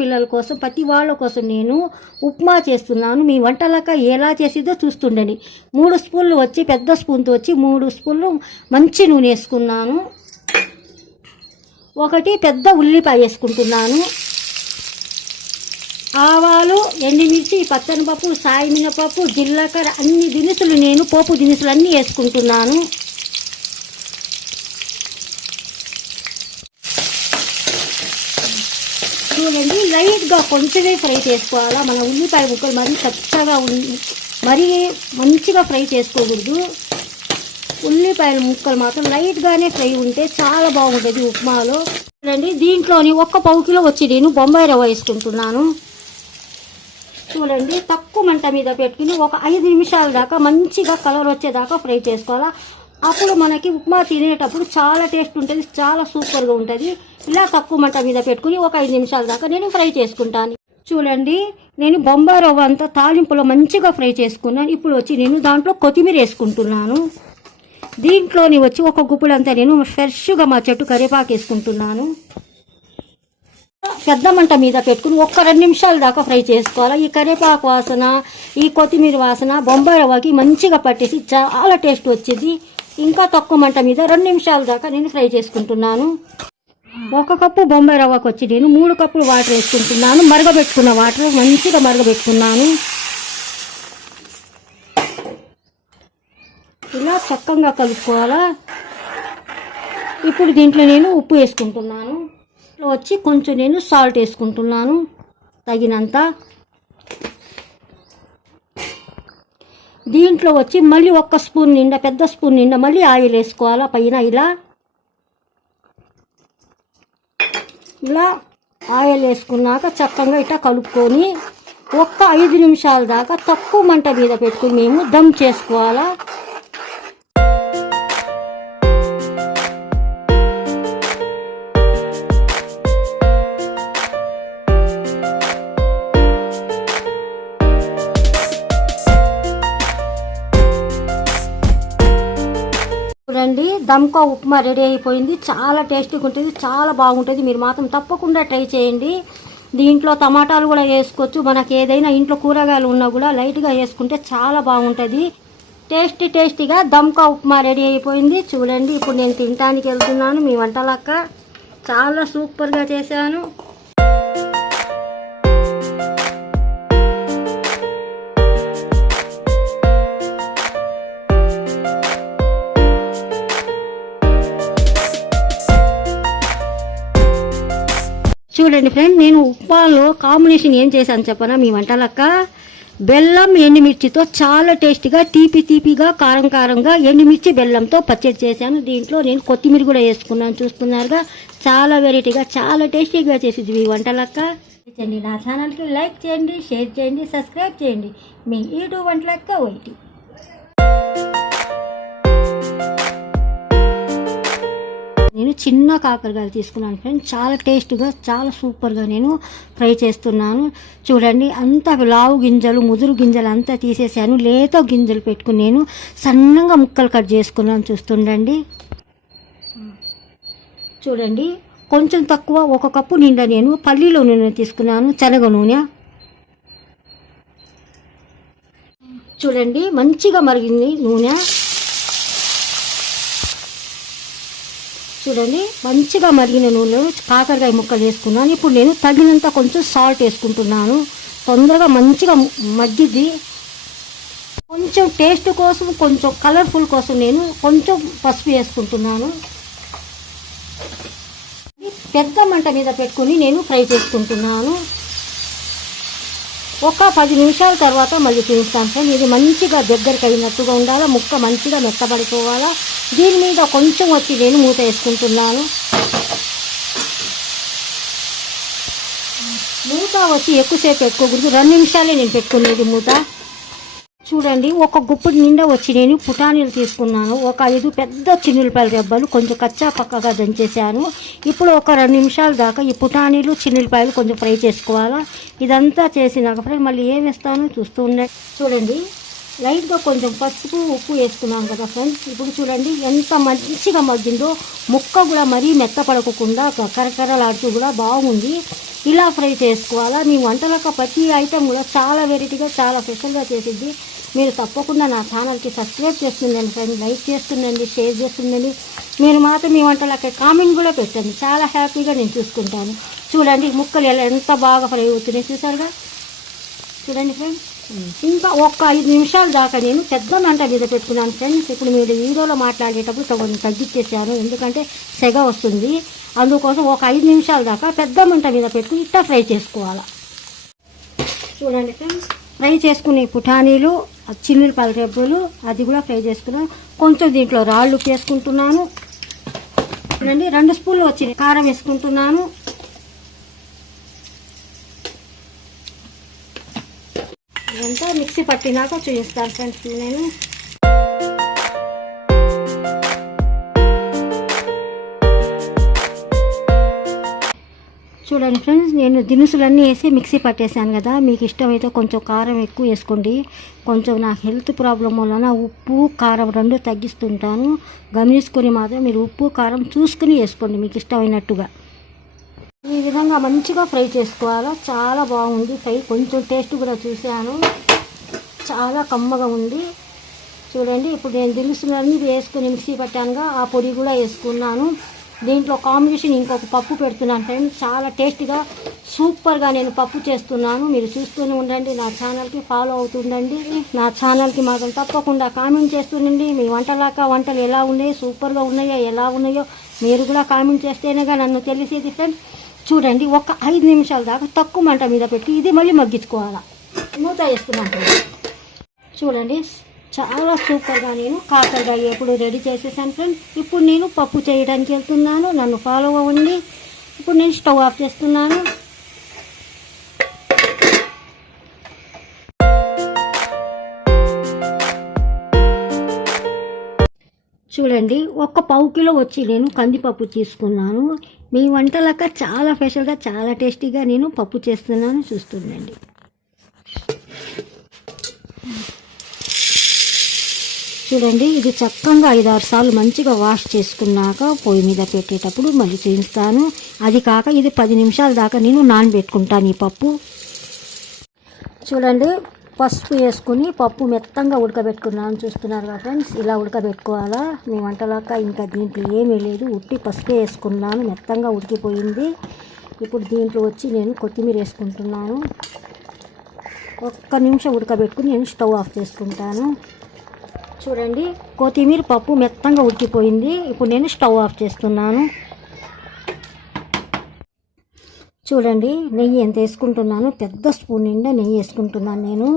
పిల్లల కోసం ప్రతి వాళ్ళ కోసం నేను ఉప్మా చేస్తున్నాను. మీ వంటలక ఎలా చేసిదో చూస్తుండండి. మూడు స్పూన్లు వచ్చి పెద్ద స్పూన్తో వచ్చి మూడు స్పూన్లు మంచి నూనె వేసుకున్నాను. ఒకటి పెద్ద ఉల్లిపాయ వేసుకుంటున్నాను. ఆవాలు ఎండుమిర్చి పచ్చనిపప్పు సాయి మినపప్పు జీలకర్ర అన్ని దినుసులు నేను పోపు దినుసులు అన్నీ వేసుకుంటున్నాను. చూడండి లైట్గా కొంచెమే ఫ్రై చేసుకోవాలా? మన ఉల్లిపాయ ముక్కలు మరీ చక్కగా ఉం మరీ మంచిగా ఫ్రై చేసుకోకూడదు. ఉల్లిపాయల ముక్కలు మాత్రం లైట్గానే ఫ్రై ఉంటే చాలా బాగుంటుంది ఉప్మాలో. చూడండి దీంట్లోని ఒక్క పావు కిలో వచ్చి నేను బొంబాయి రవ్వ వేసుకుంటున్నాను. చూడండి తక్కువ మంట మీద పెట్టుకుని ఒక ఐదు నిమిషాల దాకా మంచిగా కలర్ వచ్చేదాకా ఫ్రై చేసుకోవాలా? అప్పుడు మనకి ఉప్మా తినేటప్పుడు చాలా టేస్ట్ ఉంటుంది చాలా సూపర్గా ఉంటుంది. ఇలా తక్కువ మంట మీద పెట్టుకుని ఒక ఐదు నిమిషాల దాకా నేను ఫ్రై చేసుకుంటాను. చూడండి నేను బొంబాయి రవ్వ అంతా తాలింపులో మంచిగా ఫ్రై చేసుకున్నాను. ఇప్పుడు వచ్చి నేను దాంట్లో కొత్తిమీర వేసుకుంటున్నాను. దీంట్లోని వచ్చి ఒక గుప్పుడంతా నేను ఫ్రెష్గా మా చెట్టు కరివేపాకు వేసుకుంటున్నాను. పెద్ద మంట మీద పెట్టుకుని ఒక్క రెండు నిమిషాల దాకా ఫ్రై చేసుకోవాలి. ఈ కరివేపాకు వాసన ఈ కొత్తిమీర వాసన బొంబాయి రవ్వకి మంచిగా పట్టేసి చాలా టేస్ట్ వచ్చింది. ఇంకా తక్కువ మంట మీద రెండు నిమిషాల దాకా నేను ఫ్రై చేసుకుంటున్నాను. ఒక కప్పు బొంబాయి రవ్వకు వచ్చి నేను మూడు కప్పులు వాటర్ వేసుకుంటున్నాను. మరగబెట్టుకున్న వాటర్ మంచిగా మరగబెట్టుకున్నాను. ఇలా చక్కగా కలుపుకోవాలా? ఇప్పుడు దీంట్లో నేను ఉప్పు వేసుకుంటున్నాను. దీంట్లో వచ్చి కొంచెం నేను సాల్ట్ వేసుకుంటున్నాను. తగినంత దీంట్లో వచ్చి మళ్ళీ ఒక్క స్పూన్ నిండా పెద్ద స్పూన్ నిండా మళ్ళీ ఆయిల్ వేసుకోవాలా? పైన ఇలా. ఇలా ఆయిల్ వేసుకున్నాక చక్కగా ఇట్లా కలుపుకొని ఒక్క ఐదు నిమిషాల దాకా తక్కువ మంట మీద పెట్టుకుని మేము దమ్ చేసుకోవాలా? దమ్కా ఉప్మా రెడీ అయిపోయింది. చాలా టేస్టీగా ఉంటుంది చాలా బాగుంటుంది. మీరు మాత్రం తప్పకుండా ట్రై చేయండి. దీంట్లో టమాటాలు కూడా వేసుకోవచ్చు. మనకి ఏదైనా ఇంట్లో కూరగాయలు ఉన్నా కూడా లైట్గా వేసుకుంటే చాలా బాగుంటుంది. టేస్టీ టేస్టీగా దమ్కా ఉప్మా రెడీ అయిపోయింది. చూడండి ఇప్పుడు నేను తినడానికి వెళ్తున్నాను. మీ వంటలక్క చాలా సూపర్గా చేశాను. చూడండి ఫ్రెండ్ నేను ఉప్మాలో కాంబినేషన్ ఏం చేశాను చెప్పనా? మీ వంటలక్క? బెల్లం ఎండుమిర్చితో చాలా టేస్టీగా తీపి తీపిగా కారం కారంగా ఎండుమిర్చి బెల్లంతో పచ్చడి చేశాను. దీంట్లో నేను కొత్తిమీర కూడా వేసుకున్నాను చూస్తున్నారుగా. చాలా వెరైటీగా చాలా టేస్టీగా చేసేది మీ వంటలక్క. చేయండి నా ఛానల్కి లైక్ చేయండి షేర్ చేయండి సబ్స్క్రైబ్ చేయండి. మీ యూట్యూబ్ వంటలక్క ఒకటి నేను చిన్న కాకరకాయలు తీసుకున్నాను ఫ్రెండ్స్ చాలా టేస్ట్గా చాలా సూపర్గా నేను ఫ్రై చేస్తున్నాను. చూడండి అంతా లావు గింజలు ముదురు గింజలు అంతా తీసేసాను. లేత గింజలు పెట్టుకుని నేను సన్నగా ముక్కలు కట్ చేసుకున్నాను చూస్తుండండి. చూడండి కొంచెం తక్కువ ఒక కప్పు నిండా నేను పల్లీలో నూనె తీసుకున్నాను శనగ నూనె. చూడండి మంచిగా మరిగింది నూనె. చూడండి. మంచిగా మరిగిన నూనెలో కాకరకాయ ముక్కలు వేసుకున్నాను. ఇప్పుడు నేను తగినంత కొంచెం సాల్ట్ వేసుకుంటున్నాను. తొందరగా మంచిగా మగ్గిద్ది. కొంచెం టేస్ట్ కోసం కొంచెం కలర్ఫుల్ కోసం నేను కొంచెం పసుపు వేసుకుంటున్నాను. పెద్ద మంట మీద పెట్టుకుని నేను ఫ్రై చేసుకుంటున్నాను. ఒక పది నిమిషాల తర్వాత మళ్ళీ చూస్తాను ఫ్రెండ్. ఇది మంచిగా దగ్గరికి అయినట్టుగా ఉండాలా? ముక్క మంచిగా మెత్తబడిపోవాలా? దీని మీద కొంచెం వచ్చి నేను మూత వేసుకుంటున్నాను. మూత వచ్చి ఎక్కువసేపు పెట్టుకోకూడదు రెండు నిమిషాలే నేను పెట్టుకునేది మూత. చూడండి ఒక గుప్పుడు నిండా వచ్చి నేను పుటానీలు తీసుకున్నాను. ఒక ఐదు పెద్ద చిన్నులపాయల రెబ్బలు కొంచెం కచ్చా పక్కగా దంచేసాను ఇప్పుడు ఒక రెండు నిమిషాల దాకా ఈ పుటానీలు చిన్నులపాయలు కొంచెం ఫ్రై చేసుకోవాలా? ఇదంతా చేసినాక ఫ్రై మళ్ళీ ఏం వేస్తాను చూస్తూ ఉండే చూడండి. లైట్గా కొంచెం పసుపు ఉప్పు వేసుకున్నాం కదా ఫ్రెండ్స్. ఇప్పుడు చూడండి ఎంత మంచిగా మగ్గిందో. ముక్క కూడా మరీ మెత్తపడకుండా కరకరలాడుతూ కూడా బాగుంది. ఇలా ఫ్రై చేసుకోవాలా? మీ వంటలకు ప్రతి ఐటెం కూడా చాలా వెరైటీగా చాలా స్పెషల్గా చేసిద్ది. మీరు తప్పకుండా నా ఛానల్కి సబ్స్క్రైబ్ చేస్తుండండి ఫ్రెండ్స్. లైక్ చేస్తుండండి షేర్ చేస్తుండండి. మీరు మాత్రం మీ వంటలకి కామెంట్ కూడా పెట్టండి. చాలా హ్యాపీగా నేను చూసుకుంటాను. చూడండి ముక్కలు ఎలా ఎంత బాగా ఫ్రై అవుతున్నాయి చూసారుగా? చూడండి ఫ్రెండ్స్. ఇంకా ఒక్క ఐదు నిమిషాల దాకా నేను పెద్ద మంట మీద పెట్టుకున్నాను ఫ్రెండ్స్. ఇప్పుడు మీరు వీడియోలో మాట్లాడేటప్పుడు కొంచెం తగ్గించేసాను ఎందుకంటే సెగ వస్తుంది. అందుకోసం ఒక ఐదు నిమిషాల దాకా పెద్ద మంట మీద పెట్టుకుని ఇట్లా ఫ్రై చేసుకోవాలి. చూడండి ఫ్రెండ్స్ ఫ్రై చేసుకునే పుటానీలు చిన్నిపాల రెబ్బలు అది కూడా ఫ్రై చేసుకున్నాను. కొంచెం దీంట్లో రాళ్ళు వేసుకుంటున్నాను. చూడండి రెండు స్పూన్లు వచ్చినాయి కారం వేసుకుంటున్నాను. ఇదంతా మిక్సీ పట్టినాక చూపిస్తాను ఫ్రెండ్స్ నేను. చూడండి ఫ్రెండ్స్ నేను దినుసులన్నీ వేసి మిక్సీ పట్టేశాను కదా. మీకు ఇష్టమైతే కొంచెం కారం ఎక్కువ వేసుకోండి. కొంచెం నాకు హెల్త్ ప్రాబ్లం వలన ఉప్పు కారం రెండు తగ్గిస్తుంటాను. గమనించుకొని మాత్రం మీరు ఉప్పు కారం చూసుకుని వేసుకోండి మీకు ఇష్టమైనట్టుగా. ఈ విధంగా మంచిగా ఫ్రై చేసుకోవాలా? చాలా బాగుంది ఫ్రై. కొంచెం టేస్ట్ కూడా చూశాను. చాలా కమ్మగా ఉంది. చూడండి ఇప్పుడు నేను దినుసులన్నీ వేసుకుని మిక్సీ పెట్టానుగా. ఆ పొడి కూడా వేసుకున్నాను. దీంట్లో కాంబినేషన్ ఇంకొక పప్పు పెడుతున్నాను ఫ్రెండ్స్. చాలా టేస్టీగా సూపర్గా నేను పప్పు చేస్తున్నాను. మీరు చూస్తూనే ఉండండి నా ఛానల్కి ఫాలో అవుతుండండి. నా ఛానల్కి మాత్రం తప్పకుండా కామెంట్ చేస్తుండండి. మీ వంటలాక వంటలు ఎలా ఉన్నాయి? సూపర్గా ఉన్నాయో? ఎలా ఉన్నాయో? మీరు కూడా కామెంట్ చేస్తేనేగా నన్ను తెలిసేది ఫ్రెండ్స్. చూడండి ఒక ఐదు నిమిషాల దాకా తక్కువ మంట మీద పెట్టి ఇది మళ్ళీ మగ్గించుకోవాలా? మూత వేస్తున్నాను. చూడండి చాలా సూపర్గా నేను కాకరకాయ ఎప్పుడు రెడీ చేసేసాను ఫ్రెండ్స్ ఇప్పుడు నేను పప్పు చేయడానికి వెళ్తున్నాను నన్ను ఫాలో అవ్వండి. ఇప్పుడు నేను స్టవ్ ఆఫ్ చేస్తున్నాను. చూడండి ఒక పావు కిలో వచ్చి నేను కందిపప్పు తీసుకున్నాను. మీ వంటలక చాలా స్పెషల్గా చాలా టేస్టీగా నేను పప్పు చేస్తున్నాను చూస్తుండండి. చూడండి ఇది చక్కగా ఐదారు సార్లు మంచిగా వాష్ చేసుకున్నాక పొయ్యి మీద పెట్టేటప్పుడు మళ్ళీ చేయిస్తాను. అది కాక ఇది పది నిమిషాల దాకా నేను నానబెట్టుకుంటాను ఈ పప్పు. చూడండి పసుపు వేసుకుని పప్పు మెత్తంగా ఉడకబెట్టుకున్నాను. చూస్తున్నారు కదా ఫ్రెండ్స్ ఇలా ఉడకబెట్టుకోవాలా? మీ వంటలాక ఇంకా దీంట్లో ఏమీ లేదు. ఉట్టి పసుపు వేసుకున్నాను. మెత్తంగా ఉడికిపోయింది. ఇప్పుడు దీంట్లో వచ్చి నేను కొత్తిమీర వేసుకుంటున్నాను. ఒక్క నిమిషం ఉడకబెట్టుకుని నేను స్టవ్ ఆఫ్ చేసుకుంటాను. చూడండి కొత్తిమీర పప్పు మెత్తంగా ఉడికిపోయింది. ఇప్పుడు నేను స్టవ్ ఆఫ్ చేస్తున్నాను. చూడండి నెయ్యి ఎంత వేసుకుంటున్నాను? పెద్ద స్పూన్ నిండా నెయ్యి వేసుకుంటున్నాను నేను.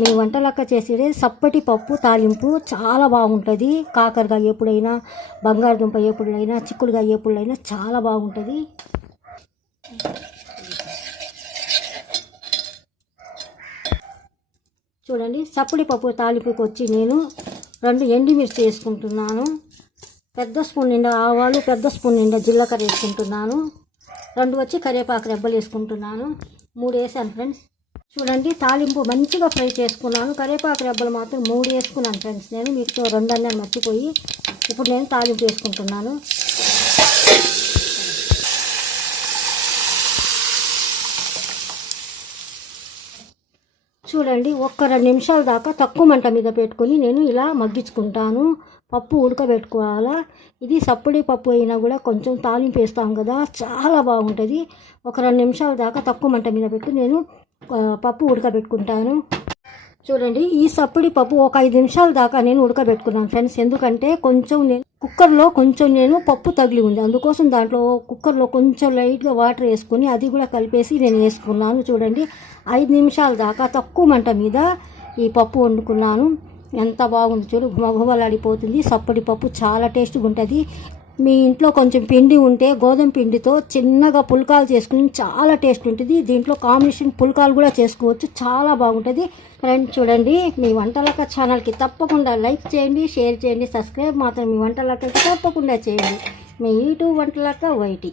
మీ వంటలక్క చేసేది సప్పటి పప్పు తాలింపు చాలా బాగుంటుంది. కాకరకాయ ఎప్పుడైనా బంగాళదుంప ఎప్పుడైనా చిక్కుడుకాయ ఎప్పుడైనా చాలా బాగుంటుంది. చూడండి సప్పటి పప్పు తాలింపుకి వచ్చి నేను రెండు ఎండుమిర్చి వేసుకుంటున్నాను. పెద్ద స్పూన్ నిండా ఆవాలు పెద్ద స్పూన్ నిండా జీలకర్ర వేసుకుంటున్నాను. రెండు వచ్చి కరివేపాకు రెబ్బలు వేసుకుంటున్నాను. మూడు వేసాను ఫ్రెండ్స్ చూడండి తాలింపు మంచిగా ఫ్రై చేసుకున్నాను. కరివేపాకు రెబ్బలు మాత్రం మూడు వేసుకున్నాను ఫ్రెండ్స్ నేను మీతో రెండు అన్నీ మర్చిపోయి. ఇప్పుడు నేను తాలింపు వేసుకుంటున్నాను. చూడండి ఒక్క రెండు నిమిషాల దాకా తక్కువ మంట మీద పెట్టుకొని నేను ఇలా మగ్గించుకుంటాను. పప్పు ఉడకబెట్టుకోవాలా? ఇది సప్పడి పప్పు అయినా కూడా కొంచెం తాలింపు వేస్తాం కదా చాలా బాగుంటుంది. ఒక రెండు నిమిషాల దాకా తక్కువ మంట మీద పెట్టి నేను పప్పు ఉడకబెట్టుకుంటాను. చూడండి ఈ సప్పడి పప్పు ఒక ఐదు నిమిషాల దాకా నేను ఉడకబెట్టుకున్నాను ఫ్రెండ్స్. ఎందుకంటే కొంచెం నేను కుక్కర్లో కొంచెం నేను పప్పు తగిలి ఉంది. అందుకోసం దాంట్లో కుక్కర్లో కొంచెం లైట్గా వాటర్ వేసుకొని అది కూడా కలిపేసి నేను వేసుకున్నాను. చూడండి ఐదు నిమిషాల దాకా తక్కువ మంట మీద ఈ పప్పు వండుకున్నాను. ఎంత బాగుంది చూడు గుమగుమలాడిపోతుంది సప్పటి పప్పు చాలా టేస్ట్గా ఉంటుంది. మీ ఇంట్లో కొంచెం పిండి ఉంటే గోధుమ పిండితో చిన్నగా పుల్కాలు చేసుకుని చాలా టేస్ట్ ఉంటుంది. దీంట్లో కాంబినేషన్ పుల్కాలు కూడా చేసుకోవచ్చు. చాలా బాగుంటుంది. ఫ్రెండ్స్ చూడండి మీ వంటలక్క ఛానల్కి తప్పకుండా లైక్ చేయండి షేర్ చేయండి సబ్స్క్రైబ్ మాత్రం మీ వంటలక్కకి తప్పకుండా చేయండి. మీ యూట్యూబ్ వంటలక్క వైటి.